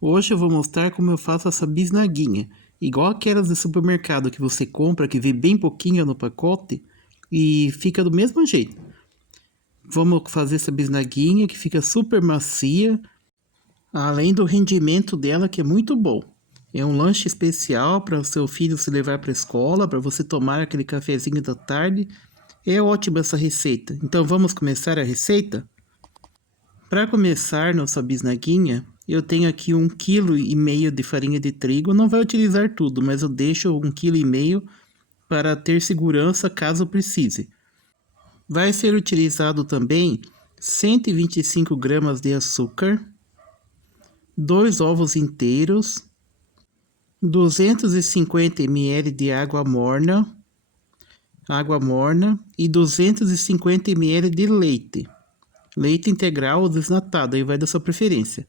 Hoje eu vou mostrar como eu faço essa bisnaguinha, igual aquelas de supermercado que você compra, que vem bem pouquinho no pacote e fica do mesmo jeito. Vamos fazer essa bisnaguinha que fica super macia, além do rendimento dela que é muito bom. É um lanche especial para o seu filho se levar para a escola, para você tomar aquele cafezinho da tarde. É ótima essa receita. Então vamos começar a receita? Para começar nossa bisnaguinha, eu tenho aqui 1,5 kg de farinha de trigo. Não vai utilizar tudo, mas eu deixo 1,5 kg para ter segurança caso precise. Vai ser utilizado também 125 gramas de açúcar, 2 ovos inteiros, 250 ml de água morna e 250 ml de leite. Leite integral ou desnatado, aí vai da sua preferência.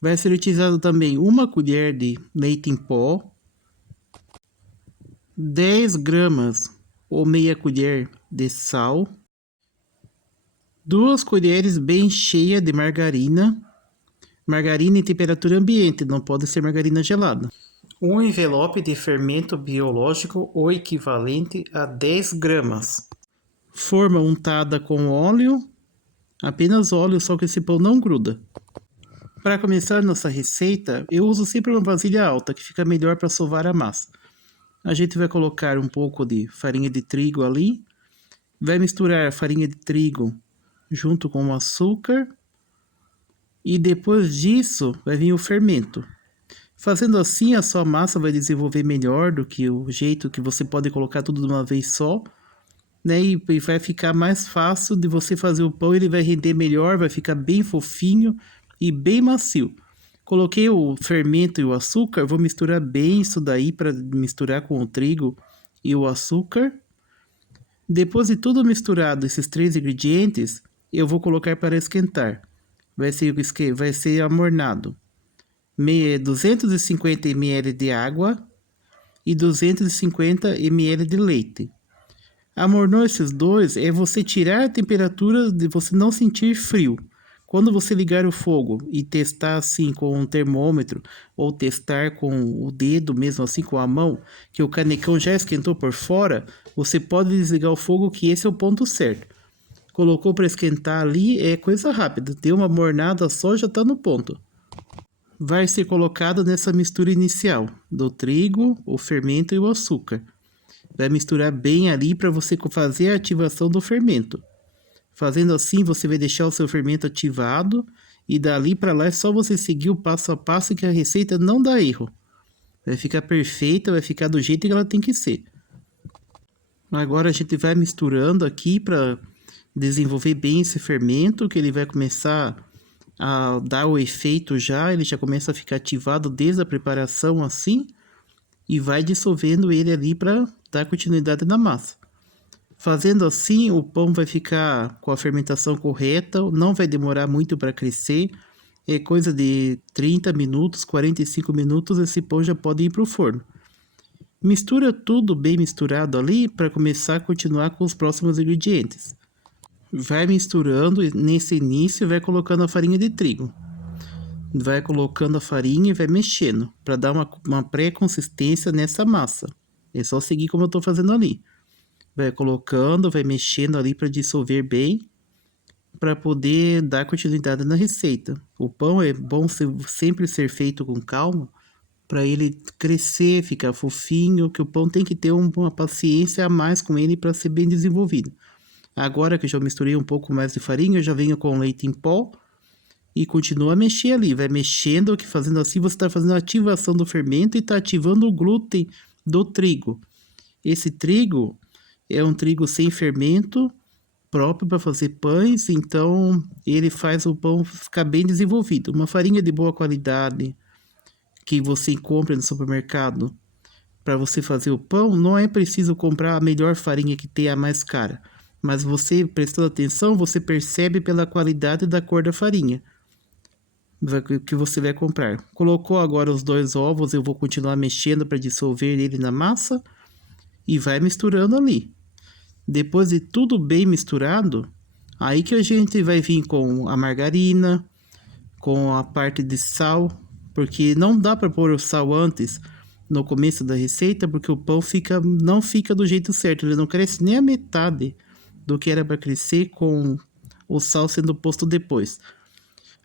Vai ser utilizado também 1 colher de leite em pó, 10 gramas ou meia colher de sal, 2 colheres bem cheias de margarina, margarina em temperatura ambiente, não pode ser margarina gelada. Um envelope de fermento biológico ou equivalente a 10 gramas. Forma untada com óleo, apenas óleo, só que esse pão não gruda. Para começar nossa receita, eu uso sempre uma vasilha alta, que fica melhor para sovar a massa. A gente vai colocar um pouco de farinha de trigo ali, vai misturar a farinha de trigo junto com o açúcar e depois disso vai vir o fermento. Fazendo assim, a sua massa vai desenvolver melhor do que o jeito que você pode colocar tudo de uma vez só, né? E vai ficar mais fácil de você fazer o pão, ele vai render melhor, vai ficar bem fofinho e bem macio. Coloquei o fermento e o açúcar, vou misturar bem isso daí para misturar com o trigo e o açúcar. Depois de tudo misturado, esses 3 ingredientes, eu vou colocar para esquentar. Vai ser amornado. 250 ml de água e 250 ml de leite. Amornou esses dois é você tirar a temperatura de você não sentir frio. Quando você ligar o fogo e testar assim com um termômetro ou testar com o dedo mesmo assim com a mão, que o canecão já esquentou por fora, você pode desligar o fogo que esse é o ponto certo. Colocou para esquentar ali, é coisa rápida, deu uma mornada só, já está no ponto. Vai ser colocado nessa mistura inicial do trigo, o fermento e o açúcar. Vai misturar bem ali para você fazer a ativação do fermento. Fazendo assim, você vai deixar o seu fermento ativado e dali para lá é só você seguir o passo a passo que a receita não dá erro. Vai ficar perfeita, vai ficar do jeito que ela tem que ser. Agora a gente vai misturando aqui para desenvolver bem esse fermento, que ele vai começar a dar o efeito já, ele já começa a ficar ativado desde a preparação assim, e vai dissolvendo ele ali para dar continuidade na massa. Fazendo assim, o pão vai ficar com a fermentação correta, não vai demorar muito para crescer, é coisa de 30 minutos, 45 minutos, esse pão já pode ir para o forno. Mistura tudo bem misturado ali para começar a continuar com os próximos ingredientes. Vai misturando e nesse início vai colocando a farinha de trigo. Vai colocando a farinha e vai mexendo para dar uma pré-consistência nessa massa. É só seguir como eu estou fazendo ali. Vai colocando, vai mexendo ali para dissolver bem, para poder dar continuidade na receita. O pão é bom sempre ser feito com calma, para ele crescer, ficar fofinho, que o pão tem que ter uma paciência a mais com ele para ser bem desenvolvido. Agora que eu já misturei um pouco mais de farinha, eu já venho com leite em pó e continua a mexer ali. Vai mexendo, que fazendo assim você está fazendo a ativação do fermento e está ativando o glúten do trigo. Esse trigo é um trigo sem fermento, próprio para fazer pães, então ele faz o pão ficar bem desenvolvido. Uma farinha de boa qualidade que você compra no supermercado para você fazer o pão, não é preciso comprar a melhor farinha que tem, a mais cara. Mas você, prestando atenção, você percebe pela qualidade da cor da farinha que você vai comprar. Colocou agora os 2 ovos, eu vou continuar mexendo para dissolver ele na massa e vai misturando ali. Depois de tudo bem misturado, aí que a gente vai vir com a margarina, com a parte de sal porque não dá para pôr o sal antes no começo da receita, porque o pão não fica do jeito certo, ele não cresce nem a metade do que era para crescer com o sal sendo posto depois.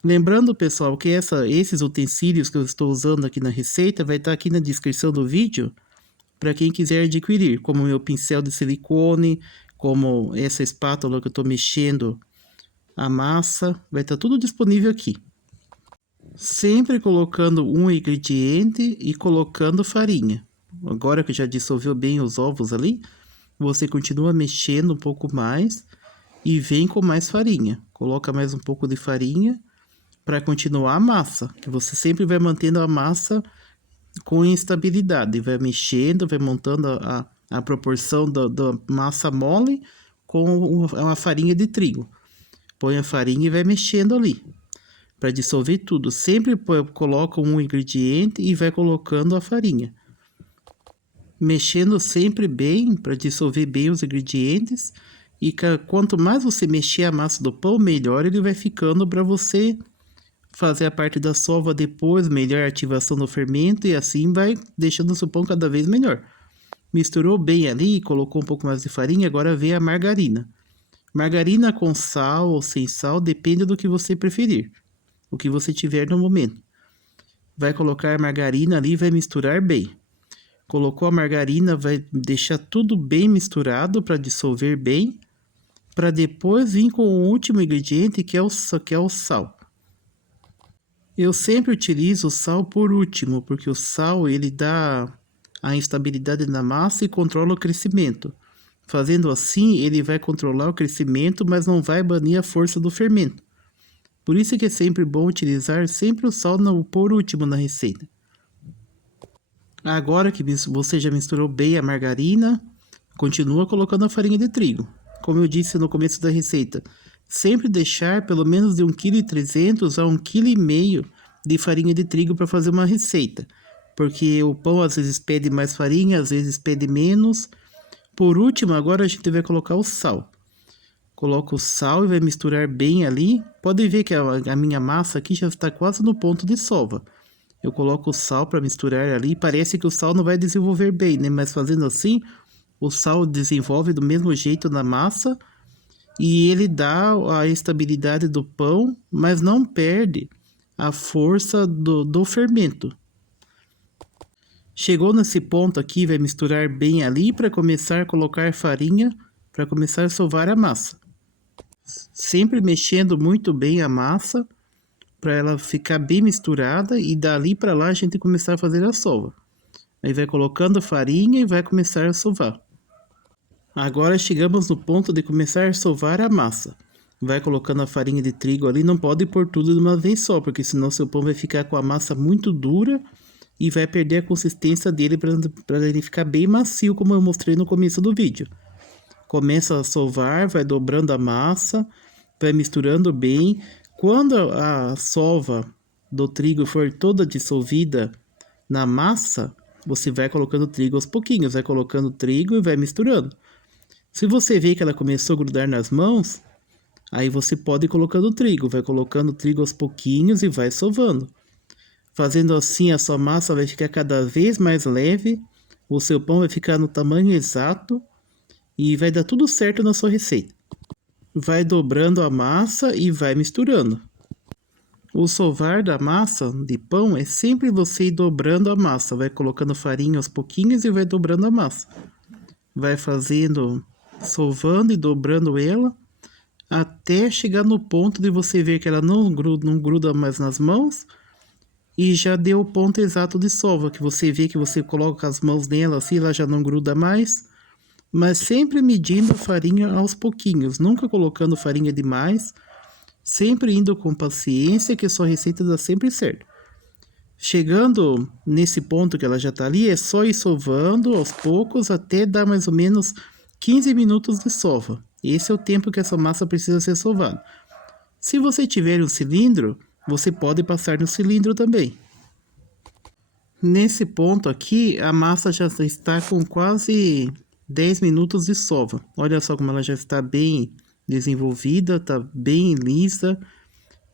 Lembrando, pessoal, que esses utensílios que eu estou usando aqui na receita vai estar aqui na descrição do vídeo para quem quiser adquirir, como meu pincel de silicone, como essa espátula que eu estou mexendo a massa, vai estar tudo disponível aqui. Sempre colocando um ingrediente e colocando farinha. Agora que já dissolveu bem os ovos ali, você continua mexendo um pouco mais e vem com mais farinha. Coloca mais um pouco de farinha para continuar a massa, que você sempre vai mantendo a massa com instabilidade, vai mexendo, vai montando a proporção da massa mole com a farinha de trigo. Põe a farinha e vai mexendo ali, para dissolver tudo. Sempre coloca um ingrediente e vai colocando a farinha. Mexendo sempre bem, para dissolver bem os ingredientes. E quanto mais você mexer a massa do pão, melhor ele vai ficando para você fazer a parte da sova depois, melhor ativação do fermento, e assim vai deixando o seu pão cada vez melhor. Misturou bem ali, colocou um pouco mais de farinha, agora vem a margarina. Margarina com sal ou sem sal, depende do que você preferir, o que você tiver no momento. Vai colocar a margarina ali e vai misturar bem. Colocou a margarina, vai deixar tudo bem misturado para dissolver bem, para depois vir com o último ingrediente que é o sal. Eu sempre utilizo o sal por último, porque o sal ele dá a instabilidade na massa e controla o crescimento. Fazendo assim, ele vai controlar o crescimento, mas não vai banir a força do fermento. Por isso que é sempre bom utilizar sempre o sal por último na receita. Agora que você já misturou bem a margarina, continua colocando a farinha de trigo. Como eu disse no começo da receita, sempre deixar pelo menos de 1,3 kg a 1,5 kg de farinha de trigo para fazer uma receita. Porque o pão às vezes pede mais farinha, às vezes pede menos. Por último, agora a gente vai colocar o sal. Coloca o sal e vai misturar bem ali. Pode ver que a minha massa aqui já está quase no ponto de sova. Eu coloco o sal para misturar ali. Parece que o sal não vai desenvolver bem, né? Mas fazendo assim, o sal desenvolve do mesmo jeito na massa. E ele dá a estabilidade do pão, mas não perde a força do fermento. Chegou nesse ponto aqui, vai misturar bem ali para começar a colocar farinha, para começar a sovar a massa. Sempre mexendo muito bem a massa, para ela ficar bem misturada e dali para lá a gente começar a fazer a sova. Aí vai colocando farinha e vai começar a sovar. Agora chegamos no ponto de começar a sovar a massa. Vai colocando a farinha de trigo ali, não pode pôr tudo de uma vez só, porque senão seu pão vai ficar com a massa muito dura e vai perder a consistência dele para ele ficar bem macio, como eu mostrei no começo do vídeo. Começa a sovar, vai dobrando a massa, vai misturando bem. Quando a sova do trigo for toda dissolvida na massa, você vai colocando trigo aos pouquinhos, vai colocando trigo e vai misturando. Se você vê que ela começou a grudar nas mãos, aí você pode ir colocando trigo, vai colocando trigo aos pouquinhos e vai sovando. Fazendo assim, a sua massa vai ficar cada vez mais leve, o seu pão vai ficar no tamanho exato e vai dar tudo certo na sua receita. Vai dobrando a massa e vai misturando. O sovar da massa de pão é sempre você ir dobrando a massa, vai colocando farinha aos pouquinhos e vai dobrando a massa. Vai fazendo, sovando e dobrando ela, até chegar no ponto de você ver que ela não gruda mais nas mãos e já deu o ponto exato de sova, que você vê que você coloca as mãos nela assim, ela já não gruda mais, mas sempre medindo a farinha aos pouquinhos, nunca colocando farinha demais, sempre indo com paciência, que a sua receita dá sempre certo. Chegando nesse ponto que ela já está ali, é só ir sovando aos poucos até dar mais ou menos 15 minutos de sova. Esse é o tempo que essa massa precisa ser sovada. Se você tiver um cilindro, você pode passar no cilindro também. Nesse ponto aqui, a massa já está com quase 10 minutos de sova. Olha só como ela já está bem desenvolvida, está bem lisa.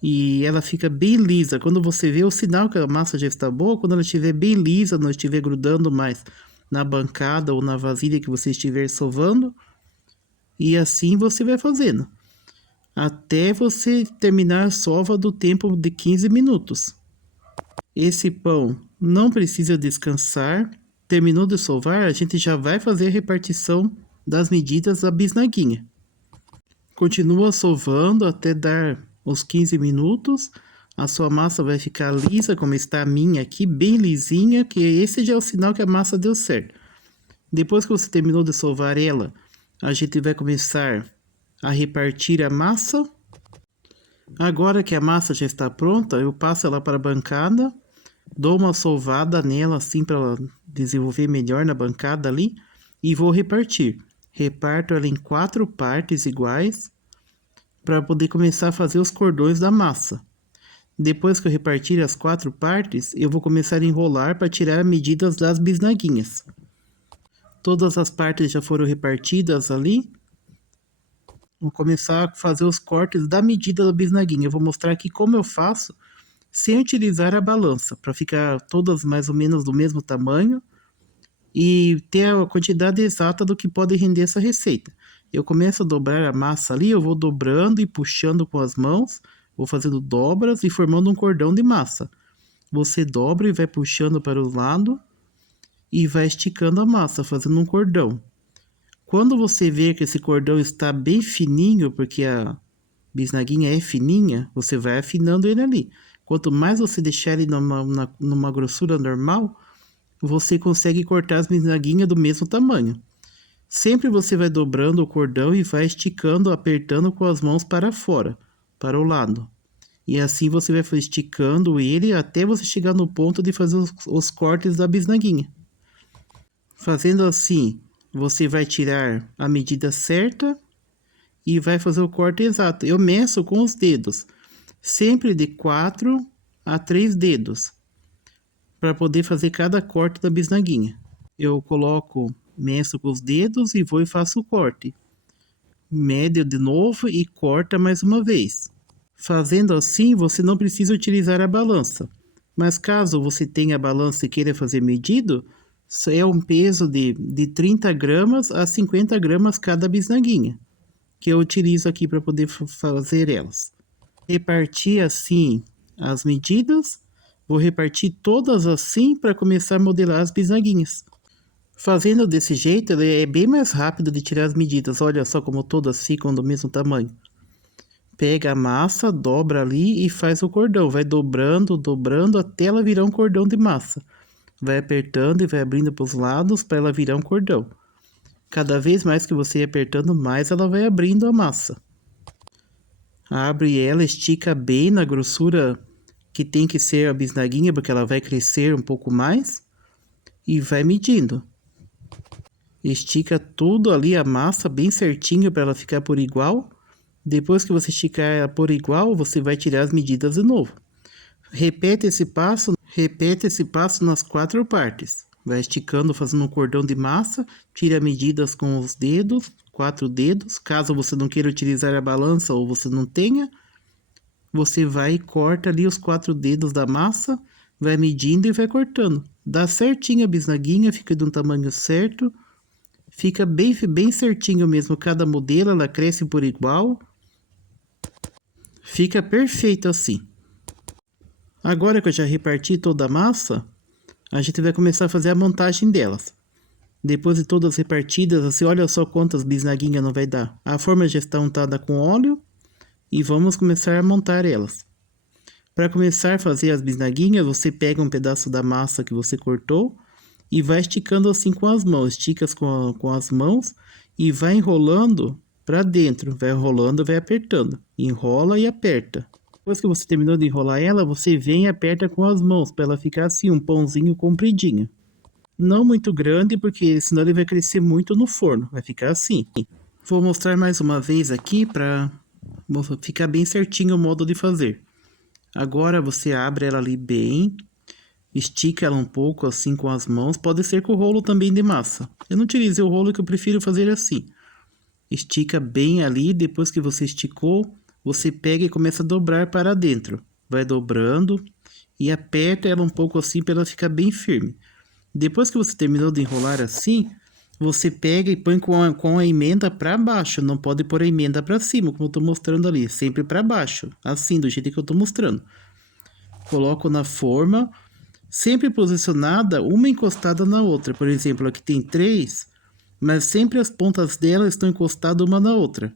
E ela fica bem lisa. Quando você vê o sinal que a massa já está boa, quando ela estiver bem lisa, não estiver grudando mais na bancada ou na vasilha que você estiver sovando. E assim você vai fazendo, até você terminar a sova do tempo de 15 minutos. Esse pão não precisa descansar. Terminou de sovar, a gente já vai fazer a repartição das medidas da bisnaguinha. Continua sovando até dar os 15 minutos. A sua massa vai ficar lisa, como está a minha aqui, bem lisinha, que esse já é o sinal que a massa deu certo. Depois que você terminou de sovar ela, a gente vai começar a repartir a massa. Agora que a massa já está pronta, eu passo ela para a bancada, dou uma sovada nela assim para ela desenvolver melhor na bancada ali e vou repartir. Reparto ela em 4 partes iguais para poder começar a fazer os cordões da massa. Depois que eu repartir as 4 partes, eu vou começar a enrolar para tirar medidas das bisnaguinhas. Todas as partes já foram repartidas ali. Vou começar a fazer os cortes da medida da bisnaguinha. Eu vou mostrar aqui como eu faço sem utilizar a balança, para ficar todas mais ou menos do mesmo tamanho e ter a quantidade exata do que pode render essa receita. Eu começo a dobrar a massa ali, eu vou dobrando e puxando com as mãos, vou fazendo dobras e formando um cordão de massa. Você dobra e vai puxando para o lado e vai esticando a massa, fazendo um cordão. Quando você vê que esse cordão está bem fininho, porque a bisnaguinha é fininha, você vai afinando ele ali. Quanto mais você deixar ele numa grossura normal, você consegue cortar as bisnaguinhas do mesmo tamanho. Sempre você vai dobrando o cordão e vai esticando, apertando com as mãos para fora, para o lado. E assim você vai esticando ele até você chegar no ponto de fazer os cortes da bisnaguinha. Fazendo assim, você vai tirar a medida certa e vai fazer o corte exato. Eu meço com os dedos, sempre de 4 a 3 dedos, para poder fazer cada corte da bisnaguinha. Eu meço com os dedos e vou e faço o corte. Mede de novo e corta mais uma vez. Fazendo assim, você não precisa utilizar a balança. Mas caso você tenha a balança e queira fazer medido, é um peso de 30 gramas a 50 gramas cada bisnaguinha, que eu utilizo aqui para poder fazer elas. Repartir assim as medidas, vou repartir todas assim para começar a modelar as bisnaguinhas. Fazendo desse jeito, é bem mais rápido de tirar as medidas. Olha só como todas ficam do mesmo tamanho. Pega a massa, dobra ali e faz o cordão. Vai dobrando, dobrando até ela virar um cordão de massa. Vai apertando e vai abrindo para os lados para ela virar um cordão. Cada vez mais que você ir apertando, mais ela vai abrindo a massa. Abre ela, estica bem na grossura que tem que ser a bisnaguinha, porque ela vai crescer um pouco mais. E vai medindo. Estica tudo ali, a massa bem certinho para ela ficar por igual. Depois que você esticar ela por igual, você vai tirar as medidas de novo. Repete esse passo nas 4 partes. Vai esticando, fazendo um cordão de massa, tira medidas com os dedos, 4 dedos. Caso você não queira utilizar a balança ou você não tenha, você vai e corta ali os 4 dedos da massa, vai medindo e vai cortando. Dá certinho a bisnaguinha, fica de um tamanho certo. Fica bem, bem certinho mesmo, cada modelo, ela cresce por igual. Fica perfeito assim. Agora que eu já reparti toda a massa, a gente vai começar a fazer a montagem delas. Depois de todas repartidas, assim, olha só quantas bisnaguinhas não vai dar. A forma já está untada com óleo e vamos começar a montar elas. Para começar a fazer as bisnaguinhas, você pega um pedaço da massa que você cortou e vai esticando assim com as mãos. Estica com as mãos e vai enrolando para dentro. Vai enrolando, vai apertando. Enrola e aperta. Depois que você terminou de enrolar ela, você vem e aperta com as mãos para ela ficar assim, um pãozinho compridinho. Não muito grande, porque senão ele vai crescer muito no forno. Vai ficar assim. Vou mostrar mais uma vez aqui para ficar bem certinho o modo de fazer. Agora você abre ela ali bem, estica ela um pouco assim com as mãos, pode ser com o rolo também de massa. Eu não utilizei o rolo, que eu prefiro fazer assim. Estica bem ali, depois que você esticou, você pega e começa a dobrar para dentro. Vai dobrando e aperta ela um pouco assim para ela ficar bem firme. Depois que você terminou de enrolar assim, você pega e põe com a emenda para baixo. Não pode pôr a emenda para cima, como eu estou mostrando ali. Sempre para baixo, assim, do jeito que eu estou mostrando. Coloco na forma, sempre posicionada, uma encostada na outra. Por exemplo, aqui tem 3, mas sempre as pontas dela estão encostadas uma na outra.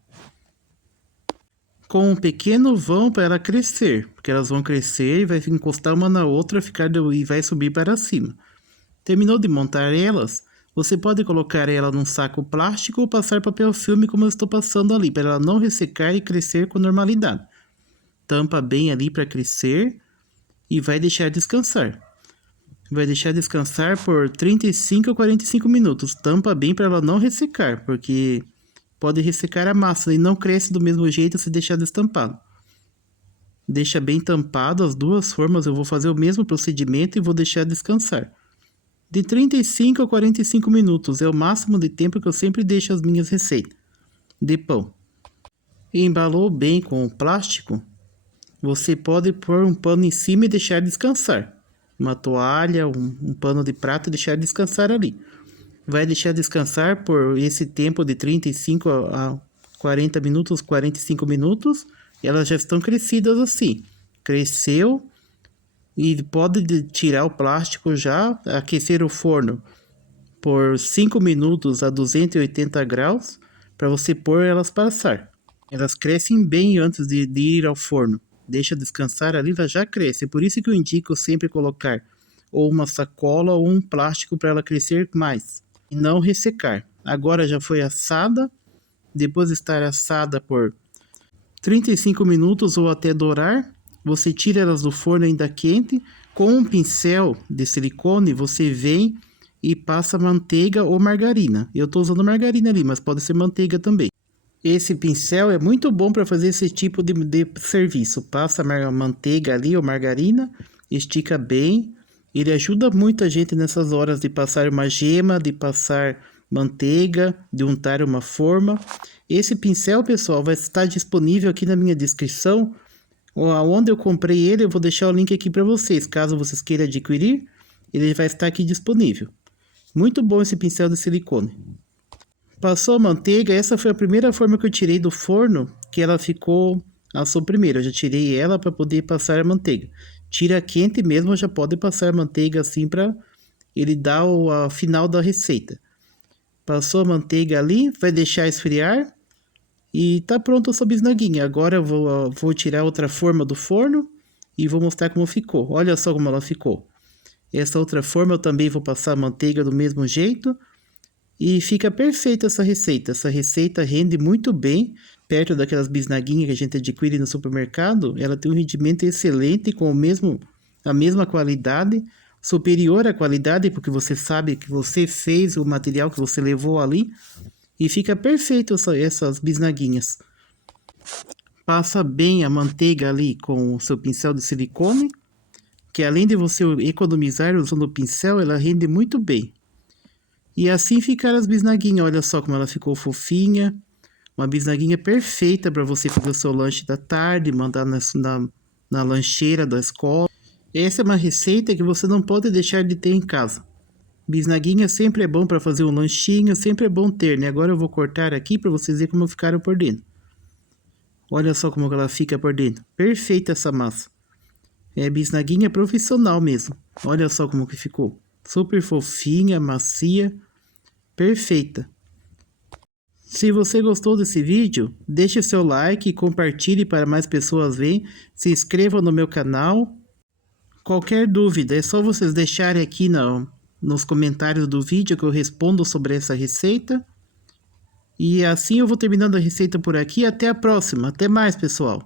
Com um pequeno vão para ela crescer, porque elas vão crescer e vai encostar uma na outra e vai subir para cima. Terminou de montar elas, você pode colocar ela num saco plástico ou passar papel filme como eu estou passando ali, para ela não ressecar e crescer com normalidade. Tampa bem ali para crescer e vai deixar descansar. Vai deixar descansar por 35 a 45 minutos. Tampa bem para ela não ressecar, porque pode ressecar a massa e não cresce do mesmo jeito se deixar destampado. Deixa bem tampado as duas formas, eu vou fazer o mesmo procedimento e vou deixar descansar. De 35 a 45 minutos é o máximo de tempo que eu sempre deixo as minhas receitas de pão. Embalou bem com o plástico, você pode pôr um pano em cima e deixar descansar. Uma toalha, um pano de prato e deixar descansar ali. Vai deixar descansar por esse tempo de 35 a 40 minutos, 45 minutos. Elas já estão crescidas assim. Cresceu e pode tirar o plástico já, aquecer o forno por 5 minutos a 280 graus para você pôr elas para assar. Elas crescem bem antes de ir ao forno. Deixa descansar ali, ela já cresce. Por isso que eu indico sempre colocar ou uma sacola ou um plástico para ela crescer mais e não ressecar. Agora já foi assada, depois de estar assada por 35 minutos ou até dourar, você tira elas do forno ainda quente, com um pincel de silicone você vem e passa manteiga ou margarina. Eu estou usando margarina ali, mas pode ser manteiga também. Esse pincel é muito bom para fazer esse tipo de serviço. Passa a manteiga ali ou margarina, estica bem. Ele ajuda muito a gente nessas horas de passar uma gema, de passar manteiga, de untar uma forma. Esse pincel, pessoal, vai estar disponível aqui na minha descrição. Onde eu comprei ele, eu vou deixar o link aqui para vocês. Caso vocês queiram adquirir, ele vai estar aqui disponível. Muito bom esse pincel de silicone. Passou a manteiga, essa foi a primeira forma que eu tirei do forno, que ela ficou assou primeiro. Eu já tirei ela para poder passar a manteiga. Tira quente mesmo, já pode passar a manteiga assim para ele dar o final da receita. Passou a manteiga ali, vai deixar esfriar. E tá pronto a sua bisnaguinha. Agora eu vou tirar outra forma do forno e vou mostrar como ficou. Olha só como ela ficou. Essa outra forma eu também vou passar manteiga do mesmo jeito. E fica perfeita essa receita. Essa receita rende muito bem. Perto daquelas bisnaguinhas que a gente adquire no supermercado, ela tem um rendimento excelente com a mesma qualidade. Superior à qualidade, porque você sabe que você fez o material que você levou ali. E fica perfeito essas bisnaguinhas. Passa bem a manteiga ali com o seu pincel de silicone, que além de você economizar usando o pincel, ela rende muito bem. E assim ficaram as bisnaguinhas. Olha só como ela ficou fofinha. Uma bisnaguinha perfeita para você fazer o seu lanche da tarde, mandar na lancheira da escola. Essa é uma receita que você não pode deixar de ter em casa. Bisnaguinha sempre é bom para fazer um lanchinho, sempre é bom ter, né? Agora eu vou cortar aqui para vocês verem como ficaram por dentro. Olha só como ela fica por dentro. Perfeita essa massa. É bisnaguinha profissional mesmo. Olha só como que ficou. Super fofinha, macia, perfeita. Se você gostou desse vídeo, deixe seu like e compartilhe para mais pessoas verem. Se inscreva no meu canal. Qualquer dúvida, é só vocês deixarem aqui nos comentários do vídeo que eu respondo sobre essa receita. E assim eu vou terminando a receita por aqui. Até a próxima. Até mais, pessoal.